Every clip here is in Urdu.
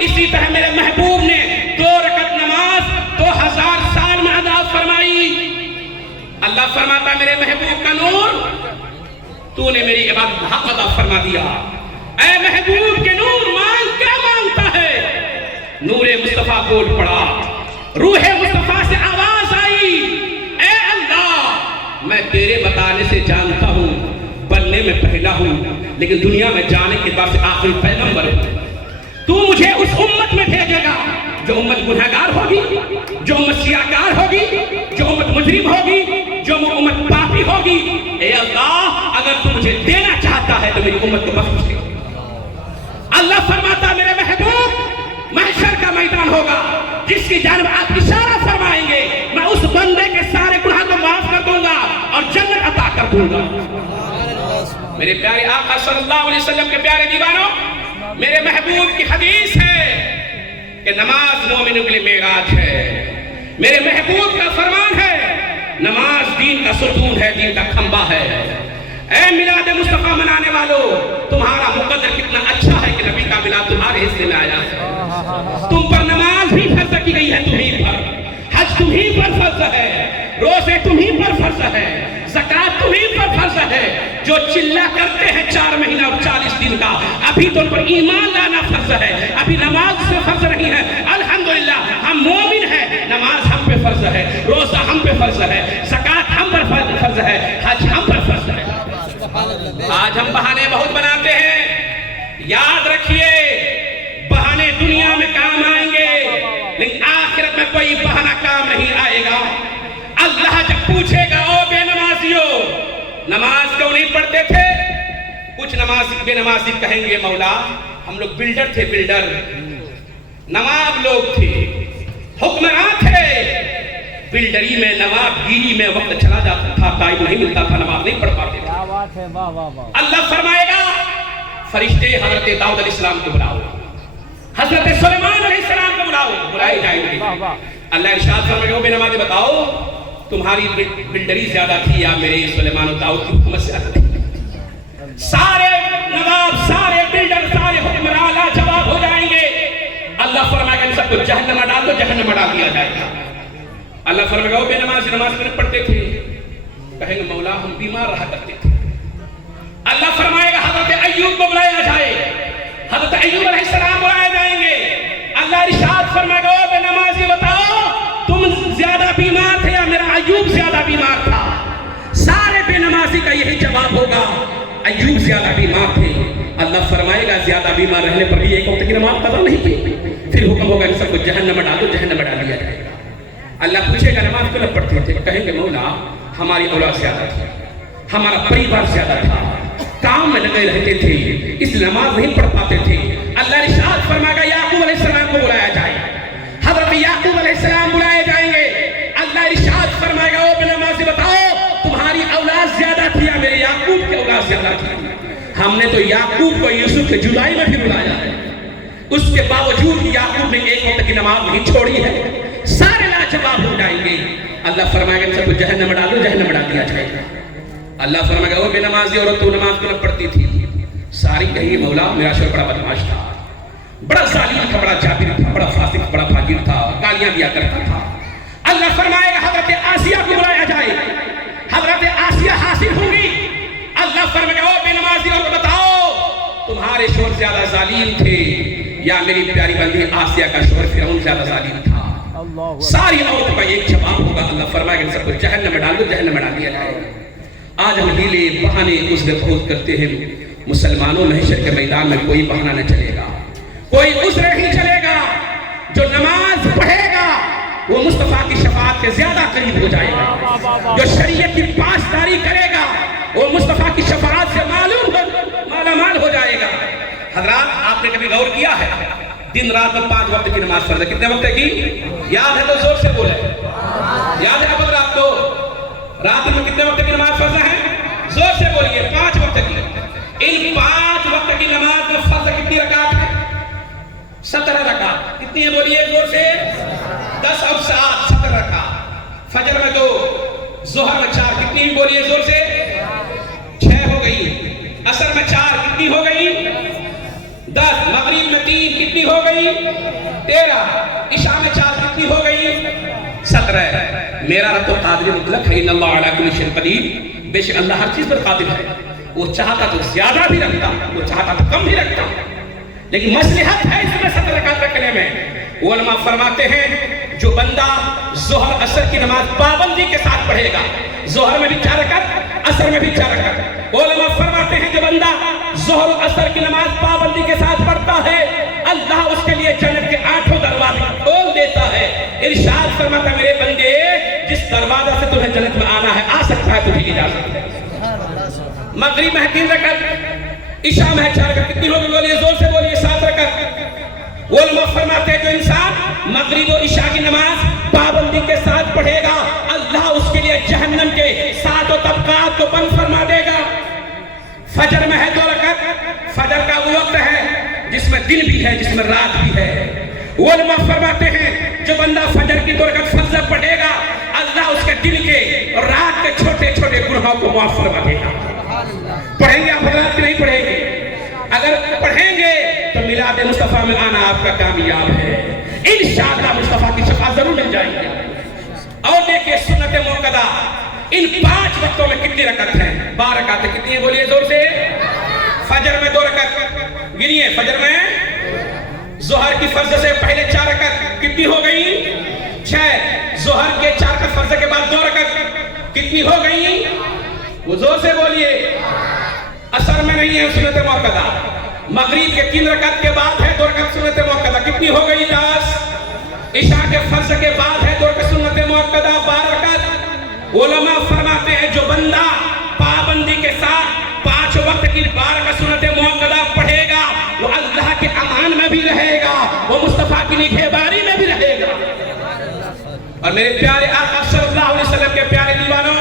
اسی طرح میرے محبوب نے 2 رکعت نماز 2000 سال میں ادا فرمائی۔ اللہ فرماتا ہے میرے محبوب کا نور تو نے میری عبادت حق ادا فرما دیا۔ اے محبوب کے نور مانگ کیا مانگتا ہے؟ نور مصطفیٰ بول پڑا، روح مصطفیٰ سے آواز آئی، اے اللہ میں تیرے بتانے سے جانتا ہوں، بننے میں پہلا ہوں لیکن دنیا میں جانے کے بعد سے آخری پیغمبر ہوں۔ تو مجھے اس امت میں بھیجے گا جو امت گنہگار ہوگی، جو امت سیاہکار ہوگی، جو امت مجرم ہوگی، جو امت پاپی ہوگی۔ اے اللہ اگر تو مجھے دینا چاہتا ہے تو میری امت کو بخش دے۔ اللہ فرماتا میرے محبوب محشر کا میدان ہوگا، جس کی جانب آپ اشارہ فرمائیں گے میں اس بندے کے سارے گناہ کو معاف کر دوں گا اور جنت عطا کر دوں گا۔ میرے پیارے آقا صلی اللہ علیہ وسلم کے پیارے دیوانوں، میرے محبوب کی حدیث ہے کہ نماز مومنوں کے لیے معراج ہے۔ میرے محبوب کا فرمان ہے نماز دین کا ستون ہے، دین کا کھمبا ہے۔ اے میلاد مصطفیٰ منانے والوں، تمہارا مقدر کتنا اچھا ہے کہ نبی کا میلاد تمہارے حصے میں آیا ہے۔ تم پر نماز بھی فرض کی گئی ہے، تمہیں پر حج تمہیں پر فرض ہے، روزے تمہیں پر فرض ہے، زکات تمہیں پر فرض ہے۔ جو چلا کرتے ہیں 4 مہینہ اور 40 دن کا، ابھی تو ان پر ایمان لانا فرض ہے، ابھی نماز سے فرض نہیں ہے۔ الحمدللہ ہم مومن ہیں، نماز ہم پہ فرض ہے، روزہ ہم پہ فرض ہے، زکات ہم پر فرض ہے، حج ہم پر فرض ہے۔ آج ہم بہانے بہت بناتے ہیں، یاد رکھیے بہانے دنیا میں کام آئیں گے لیکن آخرت میں کوئی بہانہ کام نہیں آئے گا۔ اللہ جب پوچھے گا او بے نمازیو نماز کیوں نہیں پڑھتے تھے؟ کچھ بے نمازی کہیں گے مولا ہم لوگ بلڈر تھے، بلڈر نواب لوگ تھے، حکمراں تھے، بلڈری میں نواب گیری میں وقت چلا جاتا تھا، ٹائم نہیں ملتا تھا، نماز نہیں پڑھ پاتے تھے۔ اللہ فرمائے گا فرشتے حضرت داؤد علیہ السلام کو بلاؤ، حضرت سلیمان علیہ السلام کو بلاؤ، بلائے جائیں گے۔ اللہ ارشاد فرمائے گا بے نمازی بتاؤ تمہاری بلڈری زیادہ تھی یا میرے سلیمان و داؤد کی حکومت زیادہ تھی؟ سارے نواب، سارے بلڈر، سارے حکمران لاجواب ہو جائیں گے۔ اللہ فرمائے گا ان سب کو جہنم میں ڈال دو، جہنم میں ڈال دیا جائے گا۔ اللہ فرمائے گا وہ بے نمازی نماز میں پڑھتے تھے، کہیں گے مولا ہم بیمار رہا کرتے تھے۔ اللہ فرمائے گا حضرت ایوب کو بلایا جائے، حضرت ایوب علیہ السلام بلائے جائیں گے۔ اللہ ارشاد فرمائے گا وہ بے نمازی بتاؤ تم زیادہ بیمار تھے یا میرا ایوب زیادہ بیمار تھا؟ سارے بے نمازی کا یہی جواب ہوگا ایوب زیادہ بیمار تھے۔ اللہ فرمائے گا زیادہ بیمار رہنے پر بھی ایک وقت کی نماز قضا نہیں کی، پھر حکم ہوگا ان سب کو جہنم میں ڈالو، جہنم میں ڈال دیا جائے گا۔ اللہ پوچھے گا نماز کیوں نہ پڑھتے تھے؟ کہیں گے مولا ہماری اولاد زیادہ تھی، ہمارا پریوار زیادہ تھا، کام میں لگے رہتے تھے، اس نماز نہیں پڑھ پاتے تھے۔ اللہ ارشاد فرمائے گا یعقوب علیہ السلام کو بلایا جائے، حضرت یعقوب علیہ السلام بلائے جائیں گے۔ اللہ ارشاد فرمائے گا او بے نمازی بتاؤ تمہاری اولاد زیادہ تھی یا میرے یعقوب کی اولاد زیادہ تھی؟ ہم نے تو یعقوب کو یوسف کے جدائی میں بھی بلایا ہے، اس کے باوجود یعقوب نے ایک وقت کی نماز نہیں چھوڑی ہے۔ سارے لاجواب ہو جائیں گے۔ اللہ فرمائے گا ان سب کو جہنم میں ڈالو، جہنم میں ڈال دیا جائے گا۔ اللہ فرمائے گا وہ بے نمازی عورت تو نماز کو نہ پڑھتی تھی، ساری کہیں مولا میرا شوہر بڑا بدمعاش تھا، بڑا ظالم تھا، بڑا جابر تھا، بڑا فاسق، بڑا فاجر تھا، گالیاں دیا کرتا تھا۔ اللہ فرمائے گا حضرت آسیہ کو بلایا جائے، حضرت آسیہ حاصل ہوں گی۔ اللہ فرمائے گا وہ بے نمازی عورت بتاؤ تمہارے شوہر زیادہ ظالم تھے یا میری پیاری بندی آسیہ کا شوہر فرعون زیادہ ظالم تھا؟ ساری عورتوں کا ایک جواب ہوگا۔ اللہ فرمائے گا ان سب کو جہنم میں ڈال دو، جہنم میں ڈال دیا جائے گا۔ آج ہم ہیلے بہانے عذر خود کرتے ہیں، مسلمانوں محشر کے میدان میں کوئی بہانہ نہ چلے گا، کوئی عذر نہیں چلے گا۔ جو نماز پڑھے گا وہ مصطفیٰ کی شفاعت کے زیادہ قریب ہو جائے گا، جو شریعت کی پاسداری کرے گا وہ مصطفیٰ کی شفاعت سے مالا مال ہو جائے گا۔ حضرات آپ نے کبھی غور کیا ہے دن رات میں 5 وقت کی نماز فرض ہے؟ کتنے وقت کی یاد ہے تو زور سے بولے، یاد ہے نا آپ کو؟ رات میں کتنے وقت کی نماز فرض ہے؟ زور سے بولیے 5 وقت کی۔ ان 5 وقت کی نماز میں فرض کتنی رکعت ہے؟ 17 رکعت۔ کتنی ہے بولیے زور سے؟ 10 اور 7 17 رکعت۔ فجر میں 2، ظہر میں 4، کتنی بولیے زور سے؟ 6 ہو گئی۔ عصر میں 4، کتنی ہو گئی؟ 10 مغرب میں 3 کتنی ہو گئی 13 عشاء میں 4 کتنی ہو گئی 17 میرا رب تو قادر مطلق ہے ان اللہ علی کل شیء قدیر بے شک اللہ ہر چیز پر قادر ہے وہ چاہتا تو زیادہ بھی رکھتا وہ چاہتا تو کم بھی رکھتا لیکن مصلحت ہے اس میں 17 رکعت رکھنے میں علماء فرماتے ہیں جو بندہ ظہر عصر کی نماز پابندی کے ساتھ پڑھے گا ظہر میں بھی 4 رکعت عصر میں بھی 4 رکعت علماء فرماتے ہیں جو بندہ ظہر و عصر کی نماز پابندی کے ساتھ پڑھتا ہے اللہ اس کے لیے جنت کے 8 دروازے کھول دیتا ہے ارشاد فرماتا ہے میرے بندے جس دروازہ سے تمہیں جنت میں آنا ہے آ سکتا ہے تجھے اجازت ہے مغرب میں 3 رکعت عشاء میں 4 رکعت کتنی ہوگی بولیے زور سے بولیے 7 رکعت علماء فرماتے ہیں جو انسان مغرب و عشاء کی نماز پابندی کے ساتھ پڑھے گا اللہ اس کے لیے جہنم کے 7 طبقات کو بند فرما دے گا فجر میں ہے 2 رکعت فجر کا وہ وقت ہے جس میں دن بھی ہے جس میں رات بھی ہے علماء فرماتے ہیں جو بندہ فجر کی 2 رکعت فرض پڑھے گا اللہ اس کے دل کے اور رات کے چھوٹے چھوٹے گناہوں کو معاف فرما دے گا پڑھیں گے آپ حضرات کہ نہیں پڑھیں گے اگر پڑھیں گے تو میلاد مصطفیٰ میں آنا آپ کا کامیاب ہے انشاءاللہ مصطفیٰ کی شفاعت ضرور مل جائے گی اور دیکھیں سنت موقدہ ان 5 وقتوں میں کتنی رکعت ہیں 12 رکعتیں کتنی ہیں بولیے زور سے فجر میں 2 رکعت گنیے فجر میں ظہر کی فرض سے پہلے 4 رکعت کتنی ہو گئی 6 ظہر کے 4 رکعت فرض کے بعد 2 رکعت کتنی ہو گئی وہ زور سے بولیے عصر میں نہیں ہے سنت موقدہ مغرب کے 3 رکعت کے بعد ہے 2 رکعت سنت موقدہ کتنی ہو گئی 10 عشاء کے فرض کے بعد ہے 2 رکعت سنت موقدہ 12 رکعت علماء فرماتے ہیں جو بندہ پابندی کے ساتھ 5 وقت کی 12 رکعت سنت موقدہ پڑھے گا وہ اللہ کے امان میں بھی رہے گا وہ مصطفیٰ کی نگہبانی میں بھی رہے گا اور میرے پیارے آقا صلی اللہ علیہ وسلم کے پیارے دیوانوں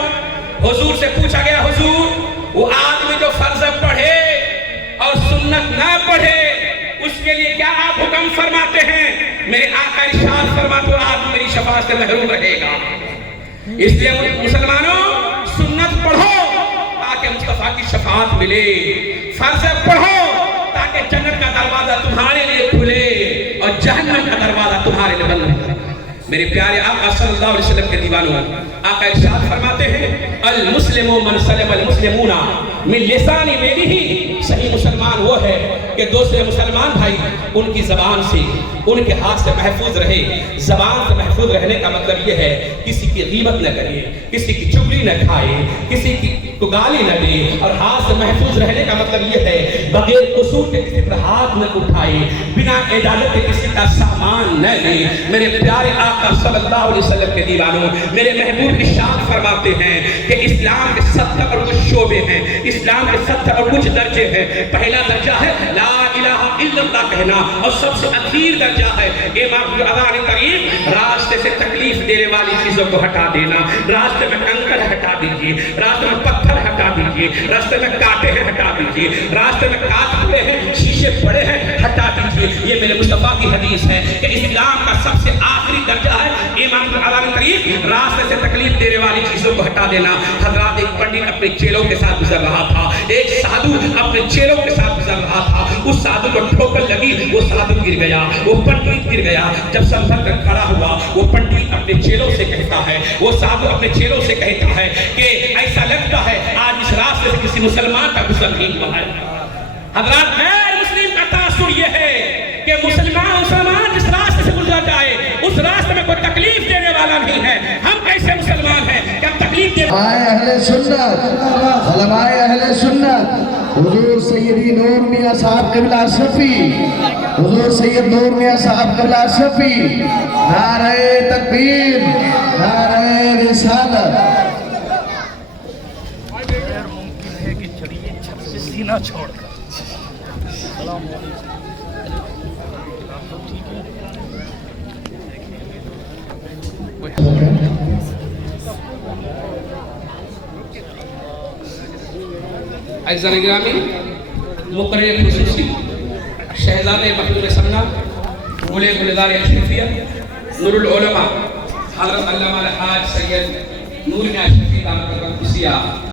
حضور سے پوچھا گیا حضور وہ آدمی جو فرض پڑھے اور سنت نہ پڑھے اس کے لیے کیا آپ حکم فرماتے ہیں میرے آقا ارشاد فرماتے ہیں آدمی میری شفاعت سے محروم رہے گا اس لیے مسلمانوں سنت پڑھو تاکہ مصطفیٰ کی شفاعت ملے فرض پڑھو تاکہ جنت کا دروازہ تمہارے لیے کھلے اور جہنم کا دروازہ تمہارے لیے بند رہے میرے پیارے آقا صلی اللہ علیہ وسلم کے دیوانوں آقا ارشاد فرماتے ہیں المسلم من سلم المسلمون من لسان یده صحیح مسلمان وہ ہے کہ دوسرے مسلمان بھائی ان کی زبان سے ان کے ہاتھ سے محفوظ رہے زبان سے محفوظ رہنے کا مطلب یہ ہے کسی کی غیبت نہ کرے کسی کی چغلی نہ کھائے کسی کی گالی نہ دے اور ہاتھ سے محفوظ رہنے کا مطلب یہ ہے بغیر قصور کے کسی پر ہاتھ نہ اٹھائے بنا اجازت کے کسی کا سامان نہ لے میرے پیارے آقا صلی اللہ علیہ وسلم کے دیوانوں میرے محبوب ارشاد فرماتے ہیں کہ اسلام کے 70 اور کچھ شعبے ہیں اسلام کے 70 اور کچھ درجے ہیں پہلا درجہ ہے لا الہ الا اللہ کہنا اور سب سے اخیر درجہ ہے امام اذان قریب راستے سے تکلیف دینے والی چیزوں کو ہٹا دینا راستے میں کنکر ہٹا دیجئے راستے میں پتھر ہٹا دیجئے راستے میں کانٹے ہیں ہٹا دیجئے راستے میں کانٹ پڑے ہیں شیشے پڑے ہیں ہٹا دیجئے یہ میرے مصطفیٰ کی حدیث ہے کہ اسلام کا سب سے آخری درجہ ہے امام اذان قریب راستے سے تکلیف دینے والی چیزوں کو ہٹا دینا حضرات ایک پنڈت اپنے چیلوں کے ساتھ گزر رہا تھا ایک سادھو اپنے چیلوں کے ساتھ گزر رہا تھا اس سادھو کو ٹھوکر لگی وہ سادھو گر گیا وہ پنڈت گر گیا جب سنبھل کر کھڑا ہوا وہ پنڈت اپنے چیلوں سے کہتا ہے وہ سادھو اپنے چیلوں سے کہتا ہے کہ ایسا لگتا ہے آج اس راستے سے کسی مسلمان کا گزر نہیں ہوا ہے حضرات غیر مسلم کا تاثر یہ ہے کہ مسلمان جس راستے سے گزر جائے اس راستے میں کوئی تکلیف دینے والا نہیں ہے ہم کیسے مسلمان ہیں کہ ہم تکلیف دے اہل سنت علماء اہل سنت حضور سیدی نور میاں صاحب قبلہ اشرفی حضور سید نور میاں صاحب قبلہ اشرفی نعرہ تکبیر نعرہ رسالت غیر ممکن ہے کہ چڑھیے چھت سے سینہ چھوڑ کر السلام علیکم اعزائے گرامی مقرر خصوصی شہزادہ مخدوم سمنا گلے گلدار اشرفیہ نور العلماء حضرت علامہ الحاج سید نور میاں اشرفی دامت القدسیہ